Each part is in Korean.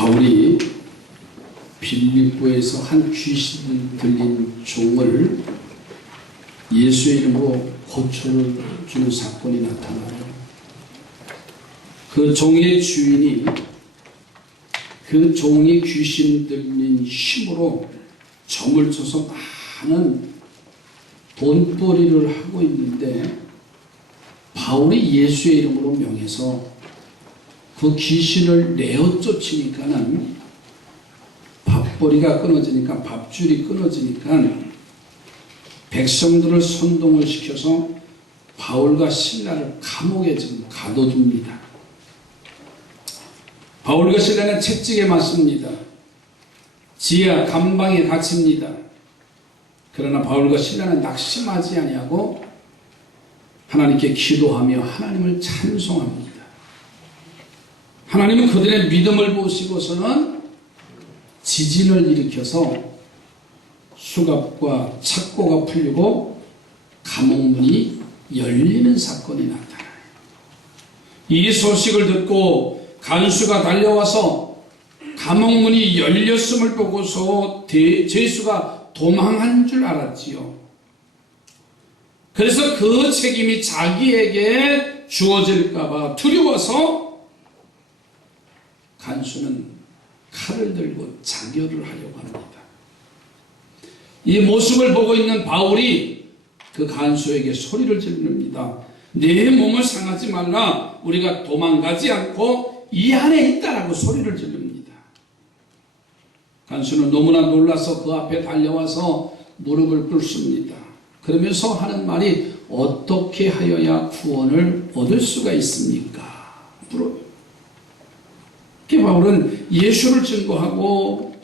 바울이 빌립보에서 한 귀신 들린 종을 예수의 이름으로 고쳐주는 사건이 나타나요. 그 종의 주인이 그 종이 귀신 들린 힘으로 점을 쳐서 많은 돈벌이를 하고 있는데 바울이 예수의 이름으로 명해서 그 귀신을 내어 쫓으니까는 밥벌이가 끊어지니까 밥줄이 끊어지니까 백성들을 선동을 시켜서 바울과 실라를 감옥에 지금 가둬둡니다. 바울과 실라는 채찍에 맞습니다. 지하 감방에 갇힙니다. 그러나 바울과 실라는 낙심하지 아니하고 하나님께 기도하며 하나님을 찬송합니다. 하나님은 그들의 믿음을 보시고서는 지진을 일으켜서 수갑과 착고가 풀리고 감옥문이 열리는 사건이 나타나요. 이 소식을 듣고 간수가 달려와서 감옥문이 열렸음을 보고서 죄수가 도망한 줄 알았지요. 그래서 그 책임이 자기에게 주어질까봐 두려워서 간수는 칼을 들고 자결을 하려고 합니다. 이 모습을 보고 있는 바울이 그 간수에게 소리를 지릅니다. 내 몸을 상하지 말라. 우리가 도망가지 않고 이 안에 있다라고 소리를 지릅니다. 간수는 너무나 놀라서 그 앞에 달려와서 무릎을 꿇습니다. 그러면서 하는 말이 어떻게 하여야 구원을 얻을 수가 있습니까? 물어요. 바울은 예수를 증거하고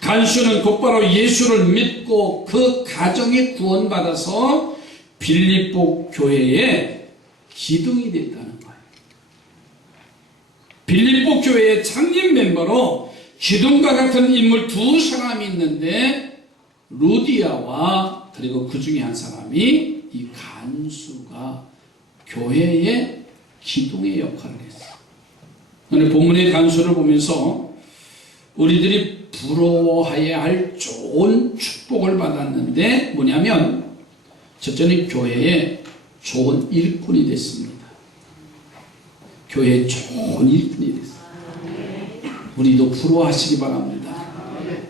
간수는 곧바로 예수를 믿고 그 가정이 구원받아서 빌립보 교회의 기둥이 됐다는 거예요. 빌립보 교회의 창립 멤버로 기둥과 같은 인물 두 사람이 있는데 루디아와 그리고 그 중에 한 사람이 이 간수가 교회의 기둥의 역할을 했어요. 오늘 본문의 간수를 보면서 우리들이 부러워해야 할 좋은 축복을 받았는데 뭐냐면 첫째는 교회의 좋은 일꾼이 됐습니다. 교회의 좋은 일꾼이 됐습니다. 우리도 부러워하시기 바랍니다.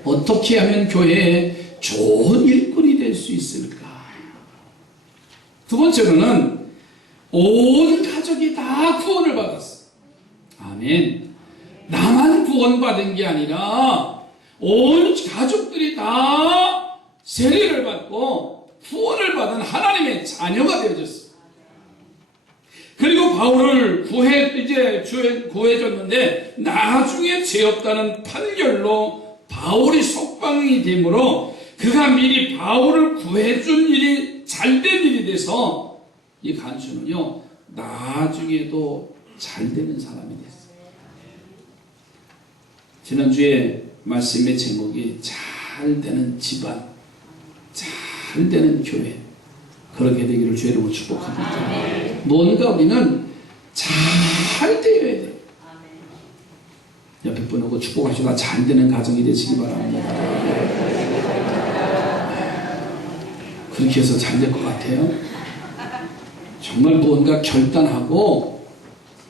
어떻게 하면 교회의 좋은 일꾼이 될 수 있을까? 두 번째로는 온 가족이 다 구원을 받았어요. 아멘. 나만 구원받은 게 아니라 온 가족들이 다 세례를 받고 구원을 받은 하나님의 자녀가 되어졌어요. 그리고 바울을 구해줬는데 나중에 죄 없다는 판결로 바울이 석방이 되므로 그가 미리 바울을 구해준 일이 잘된 일이 돼서 이 간수는요 나중에도 잘되는 사람이 됐어요. 지난주에 말씀의 제목이 잘되는 집안, 잘되는 교회, 그렇게 되기를 주의 이름으로 축복합니다. 뭔가 우리는 잘 되어야 돼요. 옆에 분하고 축복하시고 잘되는 가정이 되시기 바랍니다. 그렇게 해서 잘 될 것 같아요. 정말 무언가 결단하고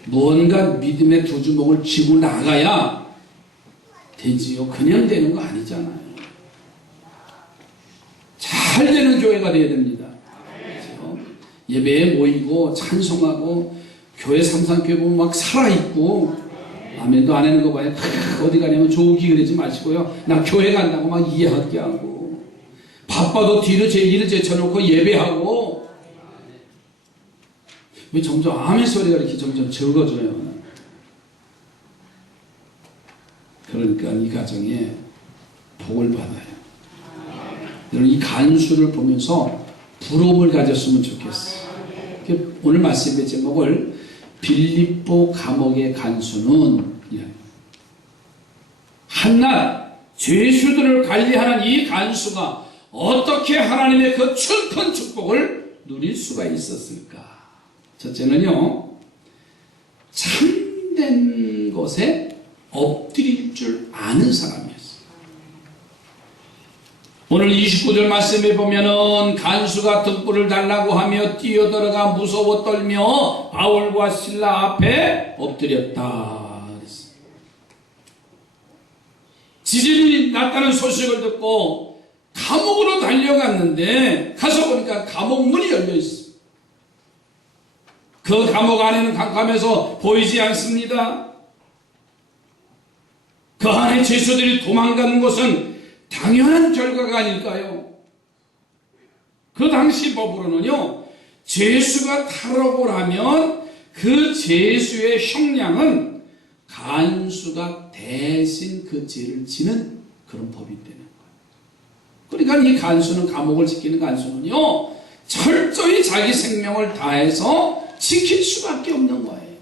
무언가 믿음의 두 주먹을 쥐고 나가야 되지요. 그냥 되는 거 아니잖아요. 잘 되는 교회가 되어야 됩니다. 그렇죠? 예배에 모이고 찬송하고 교회 삼상교회 보면 막 살아있고 아멘도 안 하는 거 봐요. 어디 가냐면 조기 그러지 마시고요. 나 교회 간다고 막 이해하게 하고 바빠도 뒤로 일을 제쳐놓고 예배하고 왜 점점 아멘 소리가 이렇게 점점 적어져요. 그러니까 이 가정에 복을 받아요. 여러분 이 간수를 보면서 부러움을 가졌으면 좋겠어요. 오늘 말씀의 제목을 빌립보 감옥의 간수는 한낱 죄수들을 관리하는 이 간수가 어떻게 하나님의 그 큰 축복을 누릴 수가 있었을까? 첫째는요 참된 것에 엎드릴 줄 아는 사람이었어요. 오늘 29절 말씀에 보면은 간수가 등불을 달라고 하며 뛰어들어가 무서워 떨며 바울과 실라 앞에 엎드렸다 그랬어요. 지진이 났다는 소식을 듣고 감옥으로 달려갔는데 가서 보니까 감옥 문이 열려 있어요. 그 감옥 안에는 깜깜해서 보이지 않습니다. 그 안에 죄수들이 도망가는 것은 당연한 결과가 아닐까요? 그 당시 법으로는요, 죄수가 탈옥을 하면 그 죄수의 형량은 간수가 대신 그 죄를 지는 그런 법이 되는 거예요. 그러니까 이 간수는, 감옥을 지키는 간수는요, 철저히 자기 생명을 다해서 지킬 수밖에 없는 거예요.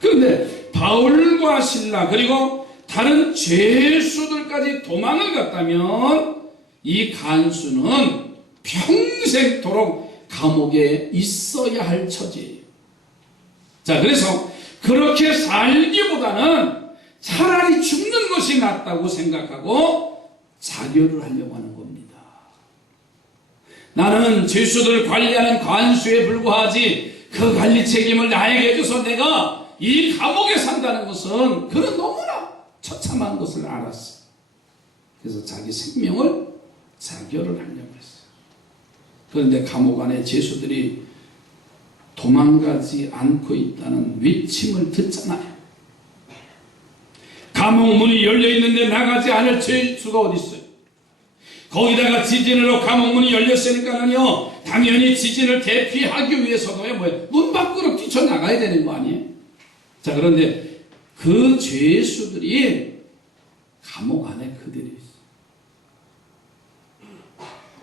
그런데 바울과 실라 그리고 다른 죄수들까지 도망을 갔다면 이 간수는 평생토록 감옥에 있어야 할 처지예요. 자, 그래서 그렇게 살기보다는 차라리 죽는 것이 낫다고 생각하고 자결을 하려고 하는 겁니다. 나는 죄수들 관리하는 간수에 불과하지 그 관리 책임을 나에게 줘서 내가 이 감옥에 산다는 것은 그는 너무나 처참한 것을 알았어요. 그래서 자기 생명을 자결을 하려고 했어요. 그런데 감옥 안에 죄수들이 도망가지 않고 있다는 외침을 듣잖아요. 감옥 문이 열려있는데 나가지 않을 죄수가 어디 있어요? 거기다가 지진으로 감옥 문이 열렸으니까는요, 당연히 지진을 대피하기 위해서도 문 밖으로 뛰쳐나가야 되는 거 아니에요? 자, 그런데 그 죄수들이 감옥 안에 그대로 있어요.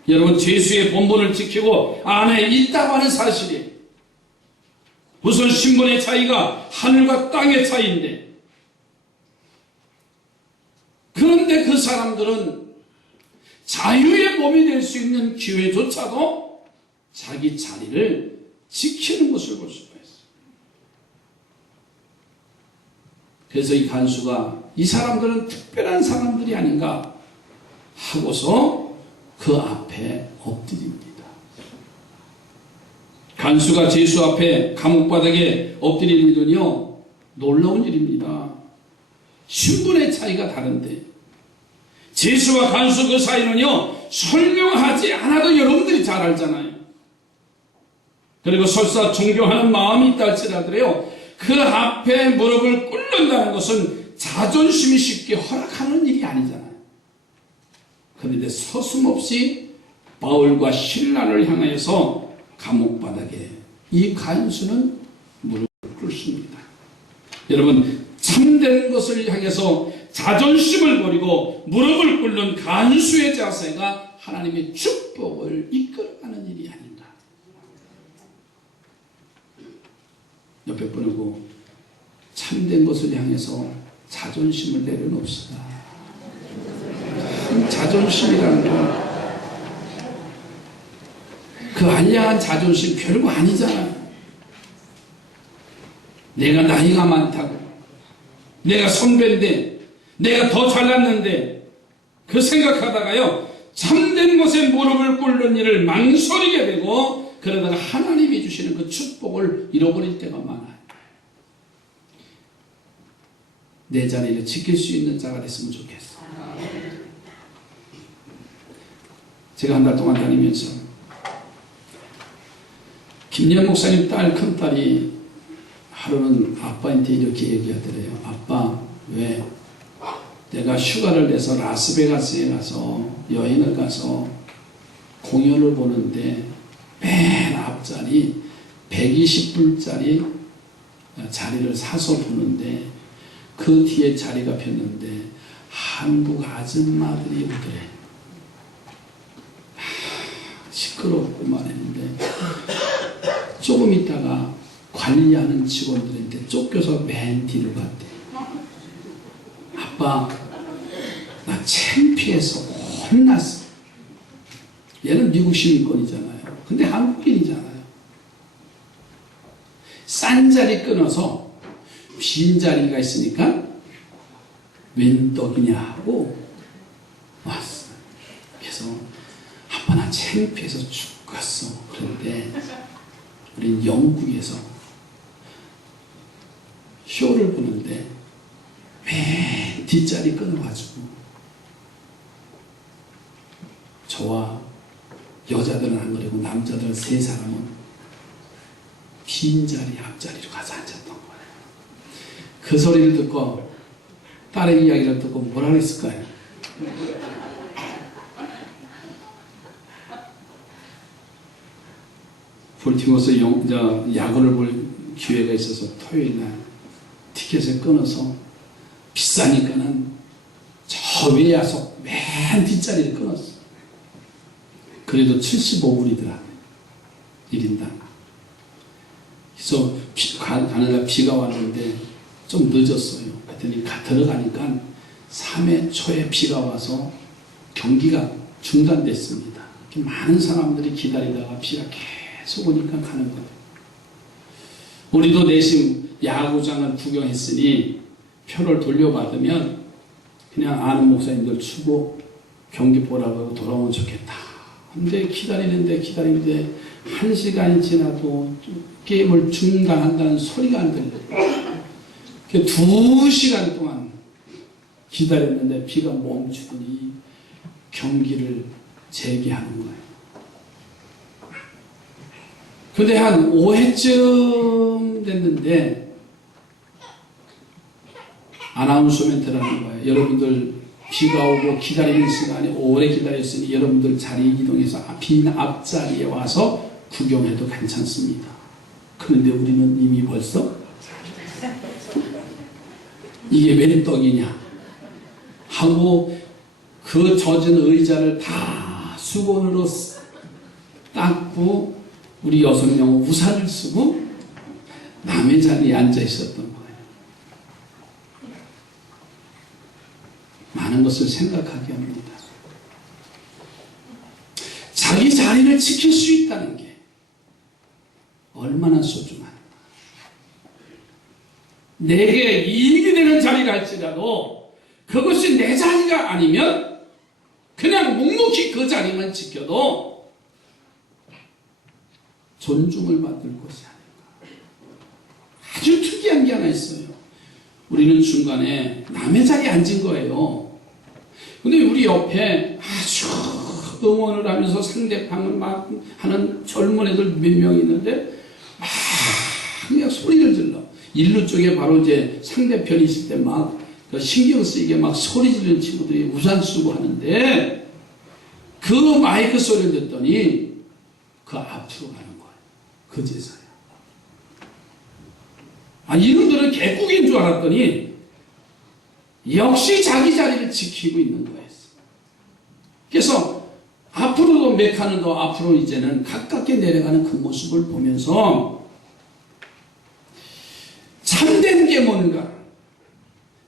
여러분, 죄수의 본분을 지키고 안에 있다고 하는 사실이 우선 신분의 차이가 하늘과 땅의 차이인데, 그런데 그 사람들은 자유의 몸이 될 수 있는 기회조차도 자기 자리를 지키는 것을 볼 수가 있어요. 그래서 이 간수가 이 사람들은 특별한 사람들이 아닌가 하고서 그 앞에 엎드립니다. 간수가 죄수 앞에 감옥바닥에 엎드리는 일은요, 놀라운 일입니다. 신분의 차이가 다른데 죄수와 간수 그 사이는요, 설명하지 않아도 여러분들이 잘 알잖아요. 그리고 설사 존경하는 마음이 있다 할지라도요, 그 앞에 무릎을 꿇는다는 것은 자존심이 쉽게 허락하는 일이 아니잖아요. 그런데 서슴없이 바울과 실라를 향해서 감옥바닥에 이 간수는 무릎을 꿇습니다. 여러분, 참된 것을 향해서 자존심을 버리고 무릎을 꿇는 간수의 자세가 하나님의 축복을 이끌어가는 일이 아닌가. 옆에 분하고 참된 것을 향해서 자존심을 내려놓읍시다. 자존심이라는 건 그 알량한 자존심 별거 아니잖아요. 내가 나이가 많다고, 내가 선배인데, 내가 더 잘났는데, 그 생각하다가요, 참된 것에 무릎을 꿇는 일을 망설이게 되고, 그러다가 하나님이 주시는 그 축복을 잃어버릴 때가 많아요. 내 자리를 지킬 수 있는 자가 됐으면 좋겠어. 제가 한 달 동안 다니면서 김연 목사님 딸, 큰딸이 하루는 아빠한테 이렇게 얘기하더래요. 아빠, 왜 내가 휴가를 내서 라스베가스에 가서 여행을 가서 공연을 보는데 맨 앞자리 120불짜리 자리를 사서 보는데 그 뒤에 자리가 폈는데 한국 아줌마들이 오더래. 시끄럽고만 했는데 조금 있다가 관리하는 직원들한테 쫓겨서 맨 뒤로 갔대. 아빠, 나 창피해서 혼났어. 얘는 미국 시민권이잖아요. 근데 한국인이잖아요. 싼 자리 끊어서 빈자리가 있으니까 웬 떡이냐 하고 왔어요. 그래서 아빠나 창피해서 죽겠어. 그런데 우린 영국에서 쇼를 보는데 맨 뒷자리 끊어가지고 저와 여자들은 안 그러고 남자들 세 사람은 빈자리 앞자리로 가서 앉았던 거예요. 그 소리를 듣고 딸의 이야기를 듣고 뭐라 그랬을까요? 볼티모어에서 야구를 볼 기회가 있어서 토요일날 티켓을 끊어서 비싸니까는 저 외야석 맨 뒷자리를 끊었어. 그래도 75불이더라 1인당. 그래서 가는 날 비가 왔는데 좀 늦었어요. 그랬더니 들어가니까 3회 초에 비가 와서 경기가 중단됐습니다. 많은 사람들이 기다리다가 비가 계속 오니까 가는 거예요. 우리도 내심 야구장을 구경했으니 표를 돌려받으면 그냥 아는 목사님들 추고 경기 보라고 돌아오면 좋겠다. 근데 기다리는데 1시간이 지나도 게임을 중단한다는 소리가 안 들려요. 2시간 동안 기다렸는데 비가 멈추더니 경기를 재개하는 거예요. 근데 한 5회쯤 됐는데 아나운서 멘트를 하는 거예요. 여러분들 비가 오고 기다리는 시간이 오래 기다렸으니 여러분들 자리 이동해서 빈 앞자리에 와서 구경해도 괜찮습니다. 그런데 우리는 이미 벌써 이게 웬 떡이냐 하고 그 젖은 의자를 다 수건으로 닦고 우리 6명은 우산을 쓰고 남의 자리에 앉아 있었던 거예요. 많은 것을 생각하게 합니다. 자기 자리를 지킬 수 있다는 게 얼마나 소중한가. 내게 이익이 되는 자리가 할지라도 그것이 내 자리가 아니면 그냥 묵묵히 그 자리만 지켜도 존중을 받을 것이 아닌가. 아주 특이한 게 하나 있어요. 우리는 중간에 남의 자리에 앉은 거예요. 근데 우리 옆에 아주 응원을 하면서 상대방을 막 하는 젊은 애들 몇 명 있는데 막 그냥 소리를 질러. 일루 쪽에 바로 이제 상대편이 있을 때 막 신경 쓰이게 막 소리 지르는 친구들이 우산 쓰고 하는데 그 마이크 소리를 듣더니 그 앞으로 가는 거예요. 그제서야. 이놈들은 개국인 줄 알았더니 역시 자기 자리를 지키고 있는 거예요. 그래서 앞으로도 몇 칸은 더 앞으로 이제는 가깝게 내려가는 그 모습을 보면서 참된 게 뭔가,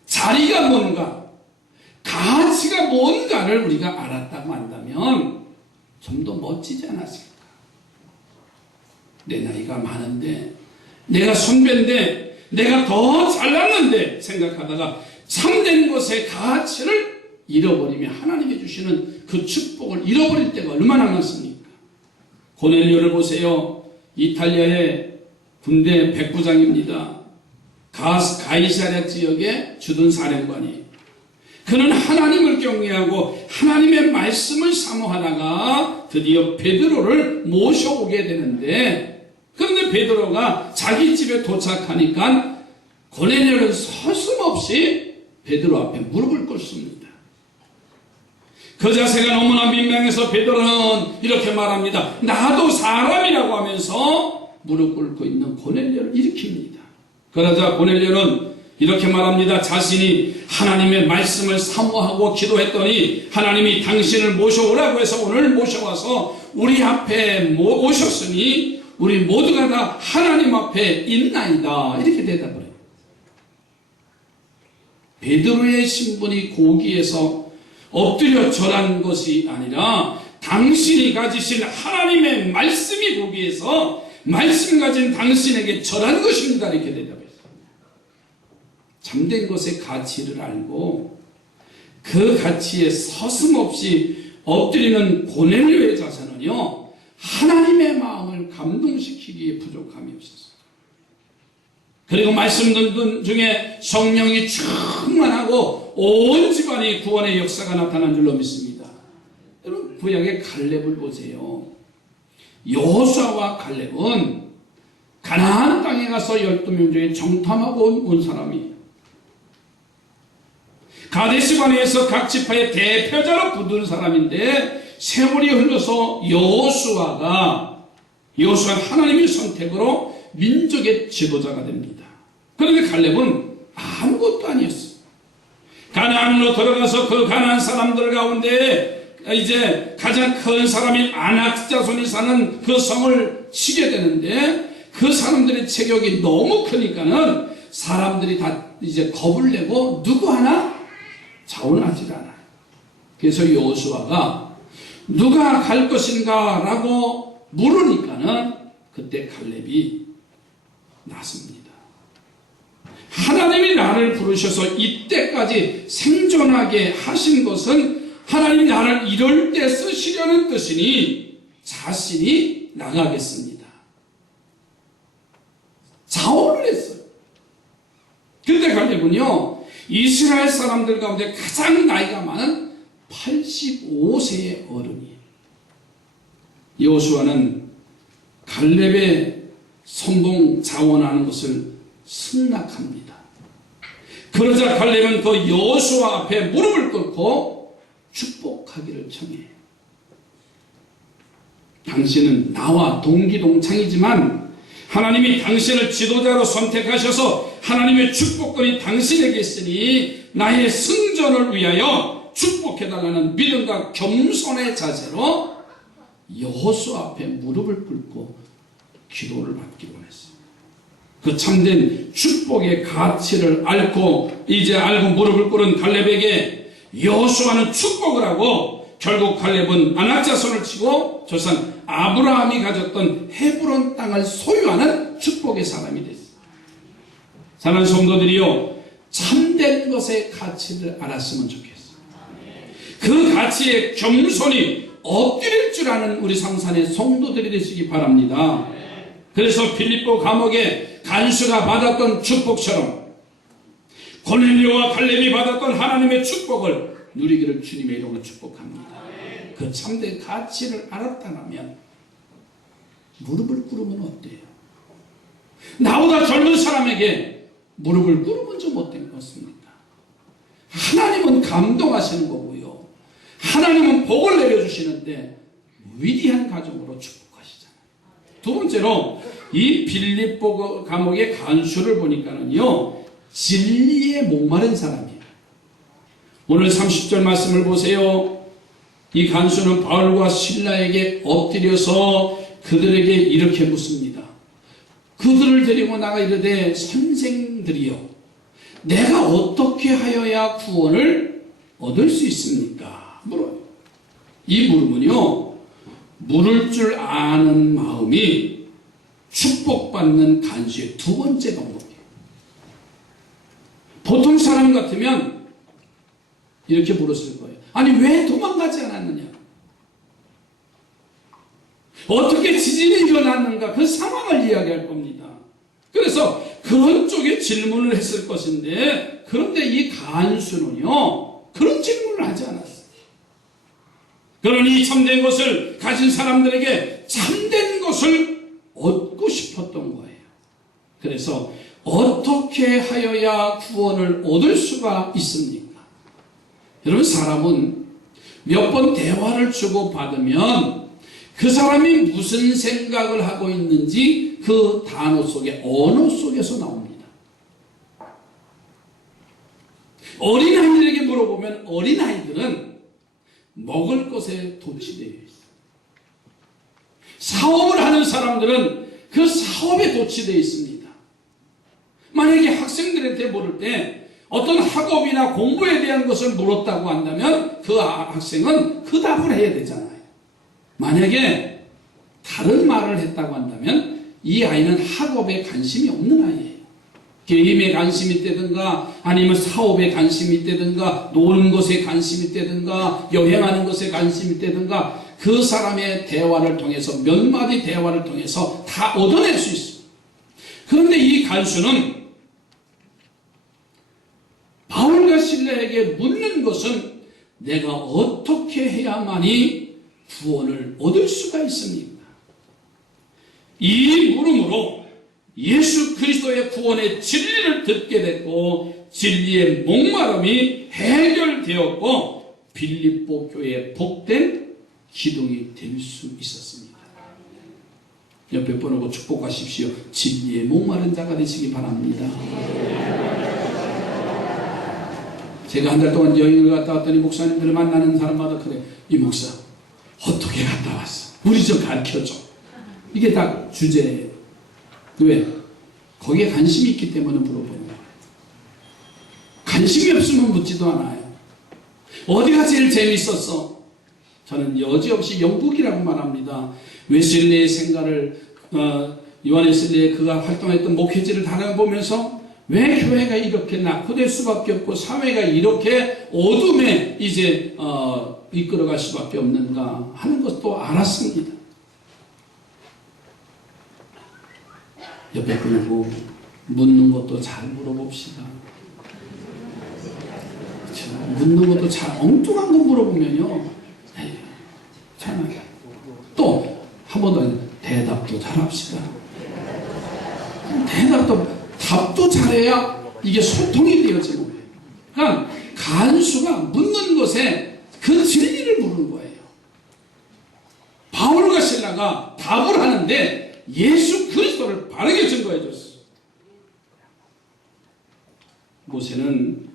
자리가 뭔가, 가치가 뭔가를 우리가 알았다고 한다면 좀 더 멋지지 않았을까. 내 나이가 많은데, 내가 선배인데, 내가 더 잘났는데 생각하다가 참된 것의 가치를 잃어버리면 하나님이 주시는 그 축복을 잃어버릴 때가 얼마나 많습니까? 고넬료를 보세요. 이탈리아의 군대 백부장입니다. 가이사랴 지역에 주둔 사령관이. 그는 하나님을 경외하고 하나님의 말씀을 사모하다가 드디어 베드로를 모셔오게 되는데, 그런데 베드로가 자기 집에 도착하니까 고넬료는 서슴없이 베드로 앞에 무릎을 꿇습니다. 그 자세가 너무나 민망해서 베드로는 이렇게 말합니다. 나도 사람이라고 하면서 무릎 꿇고 있는 고넬료를 일으킵니다. 그러자 고넬료는 이렇게 말합니다. 자신이 하나님의 말씀을 사모하고 기도했더니 하나님이 당신을 모셔오라고 해서 오늘 모셔와서 우리 앞에 오셨으니 우리 모두가 다 하나님 앞에 있나이다. 이렇게 대답을 해요. 베드로의 신분이 고기에서 엎드려 절한 것이 아니라 당신이 가지신 하나님의 말씀이 거기에서 말씀 가진 당신에게 절한 것입니다. 이렇게 대답했어요. 참된 것의 가치를 알고 그 가치에 서슴없이 엎드리는 고넬료의 자세는요, 하나님의 마음을 감동시키기에 부족함이 없었어요. 그리고 말씀 듣는 중에 성령이 충만하고 온 집안이 구원의 역사가 나타난 줄로 믿습니다. 여러분, 구약의 갈렙을 보세요. 여호수아와 갈렙은 가나안 땅에 가서 12명 중에 정탐하고 온 사람이에요. 가데스바네에서 각 지파의 대표자로 부른 사람인데 세월이 흘러서 여호수아가 하나님의 선택으로 민족의 지도자가 됩니다. 그런데 갈렙은 아무것도 아니었어요. 가나안으로 들어가서 그 가나안 사람들 가운데 이제 가장 큰 사람인 아낙 자손이 사는 그 성을 치게 되는데 그 사람들의 체격이 너무 크니까는 사람들이 다 이제 겁을 내고 누구 하나 자원하지 않아요. 그래서 여호수아가 누가 갈 것인가 라고 물으니까는 그때 갈렙이 나섭니다. 하나님이 나를 부르셔서 이때까지 생존하게 하신 것은 하나님이 나를 이럴 때 쓰시려는 뜻이니 자신이 나가겠습니다. 자원을 했어요. 그런데 갈렙은요, 이스라엘 사람들 가운데 가장 나이가 많은 85세의 어른이에요. 여호수아는 갈렙의 선봉 자원하는 것을 승낙합니다. 그러자 갈렙은 그 여호수아 앞에 무릎을 꿇고 축복하기를 청해요. 당신은 나와 동기동창이지만 하나님이 당신을 지도자로 선택하셔서 하나님의 축복권이 당신에게 있으니 나의 승전을 위하여 축복해달라는 믿음과 겸손의 자세로 여호수아 앞에 무릎을 꿇고 기도를 받기 원했어요. 그 참된 축복의 가치를 알고 무릎을 꿇은 갈렙에게 여호수아는 축복을 하고 결국 갈렙은 아낙 자손을 치고 조상 아브라함이 가졌던 헤브론 땅을 소유하는 축복의 사람이 됐어요. 사랑하는 성도들이요, 참된 것의 가치를 알았으면 좋겠어요. 그 가치에 겸손히 엎드릴 줄 아는 우리 상산의 성도들이 되시기 바랍니다. 그래서 빌립보 감옥에 간수가 받았던 축복처럼 고넬료와 갈렙이 받았던 하나님의 축복을 누리기를 주님의 이름으로 축복합니다. 그 참된 가치를 알았다면 무릎을 꿇으면 어때요? 나보다 젊은 사람에게 무릎을 꿇으면 좀 어떤 것입니까? 하나님은 감동하시는 거고요, 하나님은 복을 내려주시는데 위대한 가정으로 축복하시잖아요. 두 번째로 이 빌립보 감옥의 간수를 보니까는요, 진리에 목마른 사람이에요. 오늘 30절 말씀을 보세요. 이 간수는 바울과 실라에게 엎드려서 그들에게 이렇게 묻습니다. 그들을 데리고 나가 이르되 선생들이여, 내가 어떻게 하여야 구원을 얻을 수 있습니까? 물어요. 이 물음은요, 물을 줄 아는 마음이 축복받는 간수의 두 번째 방법이에요. 보통 사람 같으면 이렇게 물었을 거예요. 아니, 왜 도망가지 않았느냐? 어떻게 지진이 일어났는가? 그 상황을 이야기할 겁니다. 그래서 그런 쪽에 질문을 했을 것인데, 그런데 이 간수는요, 그런 질문을 하지 않았어요. 그러니 참된 것을 가진 사람들에게 참된 것을 얻고 싶었던 거예요. 그래서 어떻게 하여야 구원을 얻을 수가 있습니까? 여러분, 사람은 몇 번 대화를 주고받으면 그 사람이 무슨 생각을 하고 있는지 그 단어 속에, 언어 속에서 나옵니다. 어린아이들에게 물어보면 어린아이들은 먹을 것에 도취되어 있어요. 사업을 하는 사람들은 그 사업에 도취되어 있습니다. 만약에 학생들한테 물을 때 어떤 학업이나 공부에 대한 것을 물었다고 한다면 그 학생은 그 답을 해야 되잖아요. 만약에 다른 말을 했다고 한다면 이 아이는 학업에 관심이 없는 아이예요. 게임에 관심이 있다든가 아니면 사업에 관심이 있다든가 노는 것에 관심이 있다든가 여행하는 것에 관심이 있다든가 그 사람의 대화를 통해서 몇 마디 대화를 통해서 다 얻어낼 수 있어요. 그런데 이 간수는 바울과 실라에게 묻는 것은 내가 어떻게 해야만이 구원을 얻을 수가 있습니까? 이 물음으로 예수 그리스도의 구원의 진리를 듣게 됐고 진리의 목마름이 해결되었고 빌립보 교회의 복된 기둥이 될 수 있었습니다. 옆에 보내고 축복하십시오. 진리의 목마른 자가 되시기 바랍니다. 제가 한 달 동안 여행을 갔다 왔더니 목사님들을 만나는 사람마다 그래. 이 목사 어떻게 갔다 왔어? 우리 좀 가르쳐줘. 이게 딱 주제예요. 왜? 거기에 관심이 있기 때문에 물어보는 거예요. 관심이 없으면 묻지도 않아요. 어디가 제일 재밌었어? 저는 여지없이 영국이라고 말합니다. 웨슬리의 생각을 요한 웨슬리의 그가 활동했던 목회지를 다녀보면서 왜 교회가 이렇게 낙후될 수밖에 없고 사회가 이렇게 어둠에 이제 이끌어갈 수밖에 없는가 하는 것도 알았습니다. 옆에 그리고 묻는 것도 잘 물어봅시다. 그렇죠? 묻는 것도 잘 엉뚱한 거 물어보면요. 또 한 번 더 대답도 잘합시다. 답도 잘해야 이게 소통이 되어지는 거예요. 그러니까 간수가 묻는 것에 그 진리를 물은 거예요. 바울과 실라가 답을 하는데 예수 그리스도를 바르게 증거해 줬어요. 모세는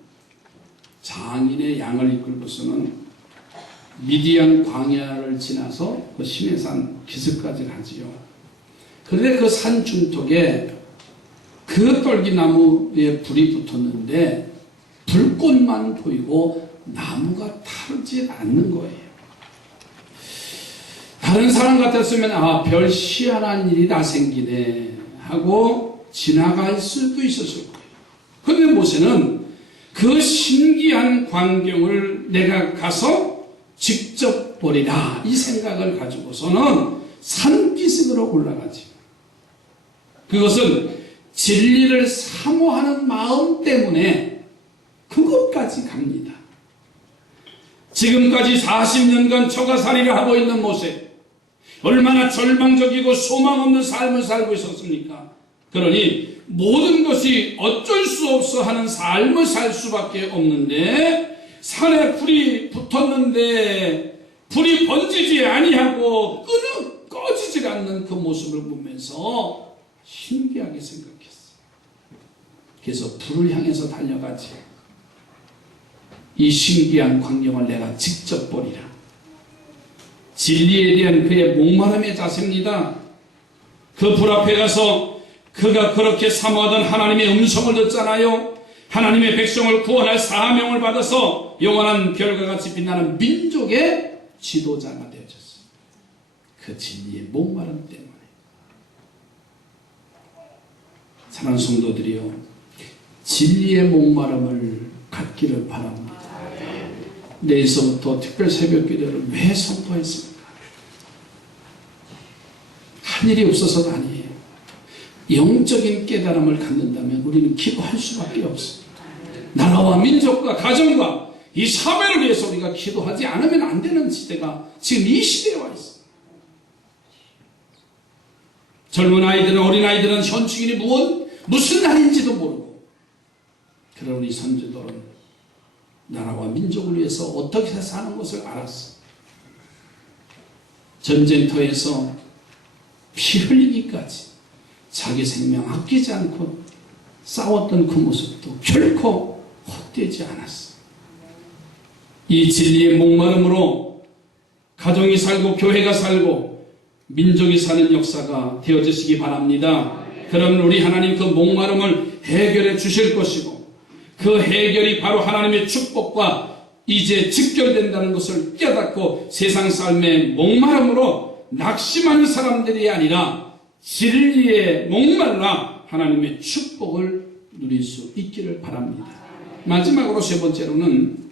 장인의 양을 이끌고서는 미디안 광야를 지나서 그 시내산 기슭까지 가지요. 그런데 그 산 중턱에 그 떨기나무에 불이 붙었는데 불꽃만 보이고 나무가 타르지 않는 거예요. 다른 사람 같았으면 별 희한한 일이 다 생기네 하고 지나갈 수도 있었을 거예요. 그런데 모세는 그 신기한 광경을 내가 가서 직접 보리라 이 생각을 가지고서는 산기슭으로 올라가지. 그것은 진리를 사모하는 마음 때문에 그것까지 갑니다. 지금까지 40년간 처가살이를 하고 있는 모세, 얼마나 절망적이고 소망 없는 삶을 살고 있었습니까? 그러니 모든 것이 어쩔 수 없어 하는 삶을 살 수밖에 없는데 산에 불이 붙었는데 불이 번지지 아니하고 꺼지지 않는 그 모습을 보면서 신기하게 생각했어요. 그래서 불을 향해서 달려가지. 이 신기한 광경을 내가 직접 보리라. 진리에 대한 그의 목마름의 자세입니다. 그 불 앞에 가서 그가 그렇게 사모하던 하나님의 음성을 듣잖아요. 하나님의 백성을 구원할 사명을 받아서 영원한 별과 같이 빛나는 민족의 지도자가 되어졌어요. 그 진리의 목마름 때문에. 사랑하는 성도들이요, 진리의 목마름을 갖기를 바랍니다. 내일서부터 특별 새벽 기도를 왜 선포했습니까? 할 일이 없어서가 아니에요. 영적인 깨달음을 갖는다면 우리는 기도할 수밖에 없습니다. 나라와 민족과 가정과 이 사회를 위해서 우리가 기도하지 않으면 안 되는 시대가 지금 이 시대에 와 있습니다. 젊은 아이들은 어린아이들은 현충일이 무슨 날인지도 모르고, 그런 우리 선조들은 나라와 민족을 위해서 어떻게 사는 것을 알았어. 전쟁터에서 피 흘리기까지 자기 생명 아끼지 않고 싸웠던 그 모습도 결코 헛되지 않았어. 이 진리의 목마름으로 가정이 살고 교회가 살고 민족이 사는 역사가 되어지시기 바랍니다. 그럼 우리 하나님 그 목마름을 해결해 주실 것이고, 그 해결이 바로 하나님의 축복과 이제 직결된다는 것을 깨닫고 세상 삶의 목마름으로 낙심하는 사람들이 아니라 진리에 목말라 하나님의 축복을 누릴 수 있기를 바랍니다. 마지막으로 세 번째로는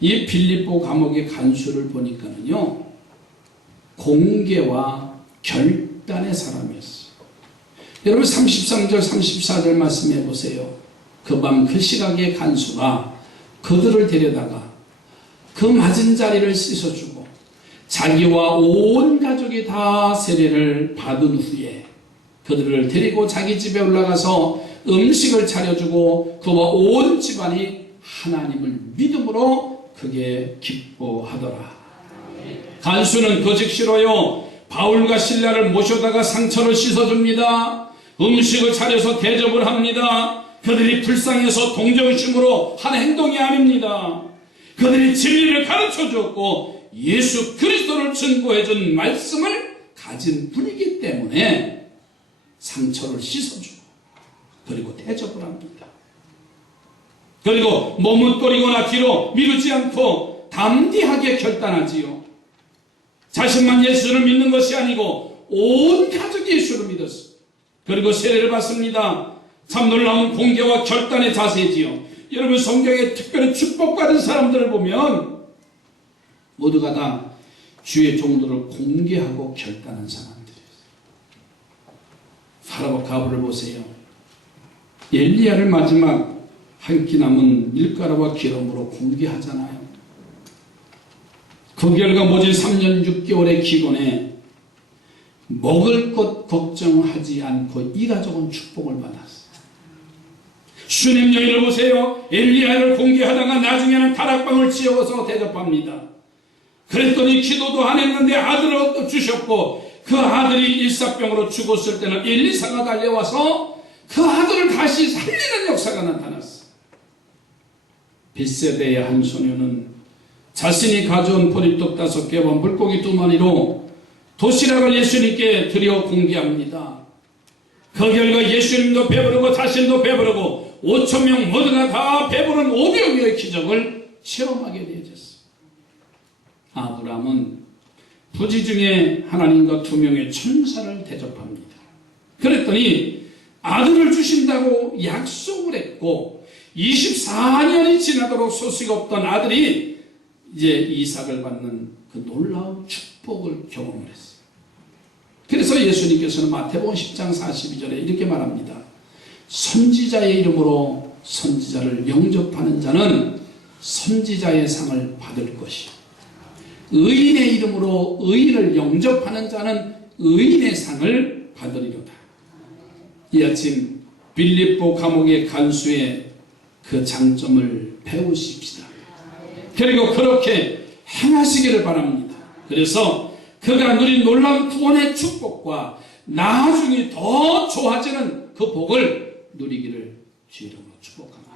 이 빌립보 감옥의 간수를 보니까는요, 공개와 결단의 사람이었어요. 여러분 33절 34절 말씀해 보세요. 그 밤 그 시각에 간수가 그들을 데려다가 그 맞은 자리를 씻어주고 자기와 온 가족이 다 세례를 받은 후에 그들을 데리고 자기 집에 올라가서 음식을 차려주고 그와 온 집안이 하나님을 믿음으로 크게 기뻐하더라. 간수는 그 즉시로요 바울과 실라를 모셔다가 상처를 씻어줍니다. 음식을 차려서 대접을 합니다. 그들이 불쌍해서 동정심으로 한 행동이 아닙니다. 그들이 진리를 가르쳐 주었고 예수 그리스도를 증거해준 말씀을 가진 분이기 때문에 상처를 씻어주고 그리고 대접을 합니다. 그리고 머뭇거리거나 뒤로 미루지 않고 담대하게 결단하지요. 자신만 예수를 믿는 것이 아니고 온 가족이 예수를 믿었어요. 그리고 세례를 받습니다. 참 놀라운 공개와 결단의 자세지요. 여러분 성경에 특별히 축복받은 사람들을 보면 모두가 다 주의 종들을 공개하고 결단한 사람들이에요. 파라오 가부를 보세요. 엘리야를 마지막 한 끼 남은 밀가루와 기름으로 공개하잖아요. 그 결과 모진 3년 6개월의 기근에 먹을 것 걱정하지 않고 이 가족은 축복을 받았어요. 슈넴 여인을 보세요. 엘리야를 공개하다가 나중에는 다락방을 지어서 대접합니다. 그랬더니 기도도 안 했는데 아들을 주셨고 그 아들이 일사병으로 죽었을 때는 엘리사가 달려와서 그 아들을 다시 살리는 역사가 나타났어요. 벳세대의 한 소녀는 자신이 가져온 보리떡 5개와 물고기 2마리로 도시락을 예수님께 드려 공개합니다. 그 결과 예수님도 배부르고 자신도 배부르고 5,000명 모두가 다 배부른 오병이어의 기적을 체험하게 되어졌어요. 아브라함은 부지 중에 하나님과 2명의 천사를 대접합니다. 그랬더니 아들을 주신다고 약속을 했고 24년이 지나도록 소식이 없던 아들이 이제 이삭을 받는 그 놀라운 축복을 경험을 했어요. 그래서 예수님께서는 마태복음 10장 42절에 이렇게 말합니다. 선지자의 이름으로 선지자를 영접하는 자는 선지자의 상을 받을 것이요 의인의 이름으로 의인을 영접하는 자는 의인의 상을 받으리로다. 이 아침 빌립보 감옥의 간수의 그 장점을 배우십시다. 그리고 그렇게 행하시기를 바랍니다. 그래서 그가 누린 놀라운 구원의 축복과 나중에 더 좋아지는 그 복을 누리기를 주의 이름으로 축복합니다.